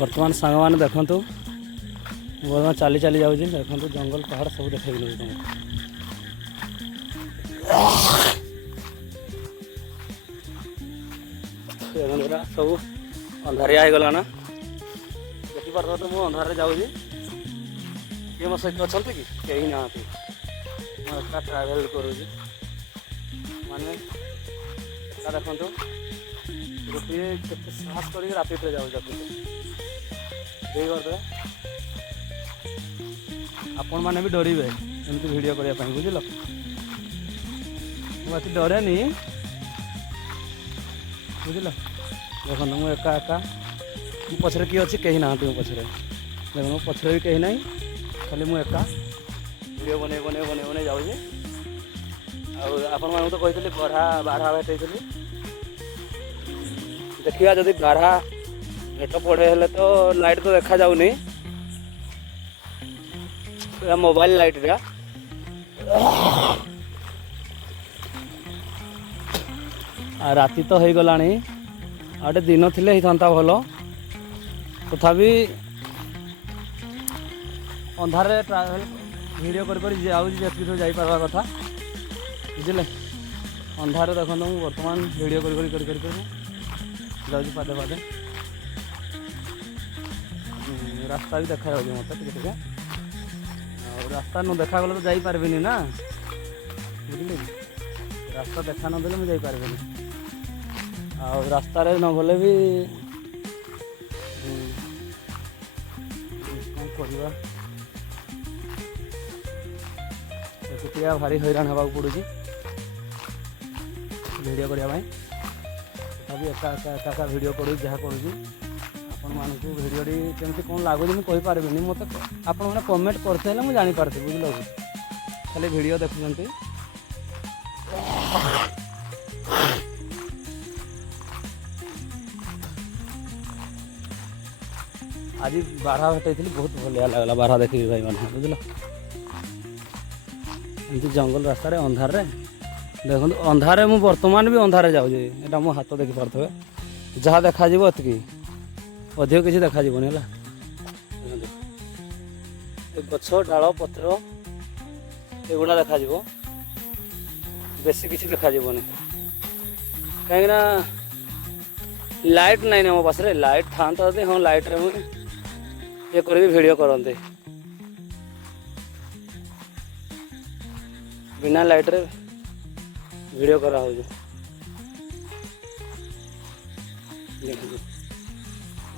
बर्तमान सांग मैंने देखु बर्तमान चली चली जाऊँ देखो जंगल पहाड़ सब देखे तुम सब अंधारिया हो गला ना देखिपार तो मुझे अंधारे जाऊँगी किए मो सहित अच्छा कि कहीं ना एका ट्राभेल करुँगी माने देखो गोटे के साहस कर राति जाऊँ करदे आपण मैंने भी डरे एमती वीडियो करने बुझल मुझे डरेनि बुझल देखो मुझे एका एका मो पछरे किए अच्छी कहीं ना मो पछरे देखो मो पछरे भी कहीं ना खाली मुझे एका वीडियो बने बने बने बने जाऊँगी आपण मैं तो कही बाढ़ा बाढ़ा भेट देखिए जदि बाढ़ा भेट पड़े हेले तो लाइट तो देखा जाऊनी मोबाइल लाइट रे राति तो हो गला आटे दिन थिले ही था भल तथापि अंधारे ट्रावेल वीडियो कर जाई पारवा कथा बुझे अंधारे देखो मुझे बर्तमान वीडियो कर जाऊँ पादे पादे रास्ता भी देखा जाऊँ मत टे रास्ता न देखा गले तो जाई पारबिनी ना बुझे रास्ता देखा न देले मुझे जापारबिनी रास्तार न गले भी कौन करवा एकुटिया भारी हैरान होगा पड़ू वीडियो करने तभी एका एका एका एका वीडियो करूँ जहाँ करूँ आपण मानक भिडियोटी केमती कौन लगुच मुझे कहीपरि मत आप कमेंट करते मुझे जापारती बुझल खाली वीडियो देखुं आज बारहा भेटे बहुत भलिया लगला बारहा देखिए भाई मैंने बुझल एमती जंगल रास्तार अंधार देखो अंधारे मु बर्तमान भी अंधारे जाऊँगी यहाँ मो हाथ देखी पारे जहाँ देखा एतिकी अधिक किसी देखा है गछ डाल पत्र एगुड़ा देखा बेसी किसी देखा कहीं लाइट नाई ना मो पास लाइट था हाँ लाइट रे मुझे ये कर वीडियो करते बिना लाइट रे वीडियो करा हो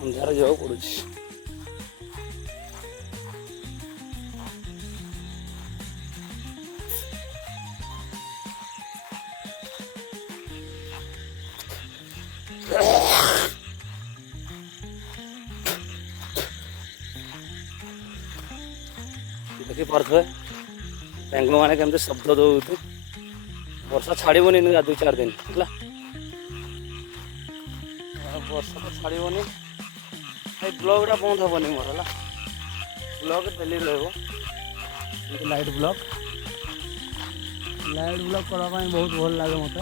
अंधार जाओ पड़ू देखी पारे बेंगलो मैंने केमती शब्द दौ वर्षा छाड़बनी दु चार दिन है वर्षा तो छाड़बनी ब्लॉगटा बंद हेनी मोर है ब्लॉग डेली रही लाइट ब्लॉग करने बहुत भल लगे मत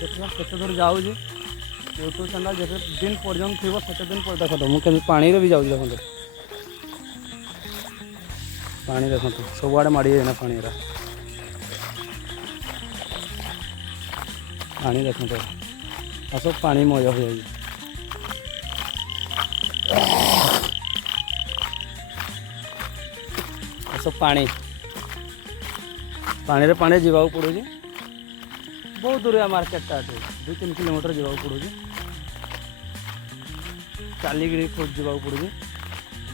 देखा केत दूर जाऊँ यूट्यूब चैनल जिते दिन पर्यटन थी से दिन पर देख मुझे पानी भी जाऊँ देखो पानी देखो सबुआड़े माड़ी जाए पानी पानी देखो सब पानी मजा हो जाए सब पानी पानी रे पानी जीवा पड़ू बहुत दूर मार्केटा 2-3 किलोमीटर जीवा पड़ू चलिक खोज जीवा पड़ू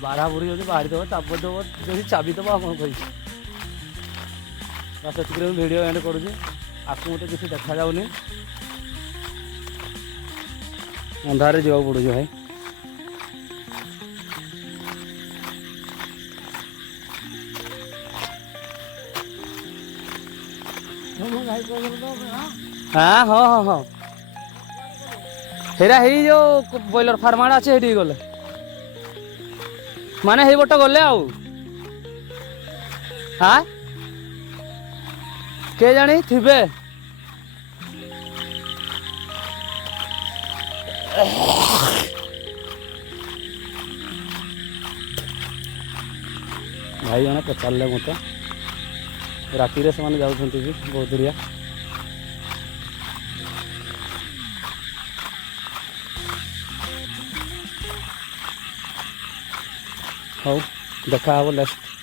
बारहा बुरी जब बाहरी दब चाप दब जो चाबी दब आप कही बस ये वीडियो एंड करुँगी आपको मत किसी देखा जाऊनी अंधारे जावा पड़ू भाई हाँ हाँ हाँ हाँ हेरा ही जो ब्रॉयलर फार्म आड़े अच्छे हेटी गले माने हे बट गले आउ हाँ के जानी थिबे भाई जन पचारे मत राति से जाऊँगी बहुत दूरिया हौ देखा हे नेक्स्ट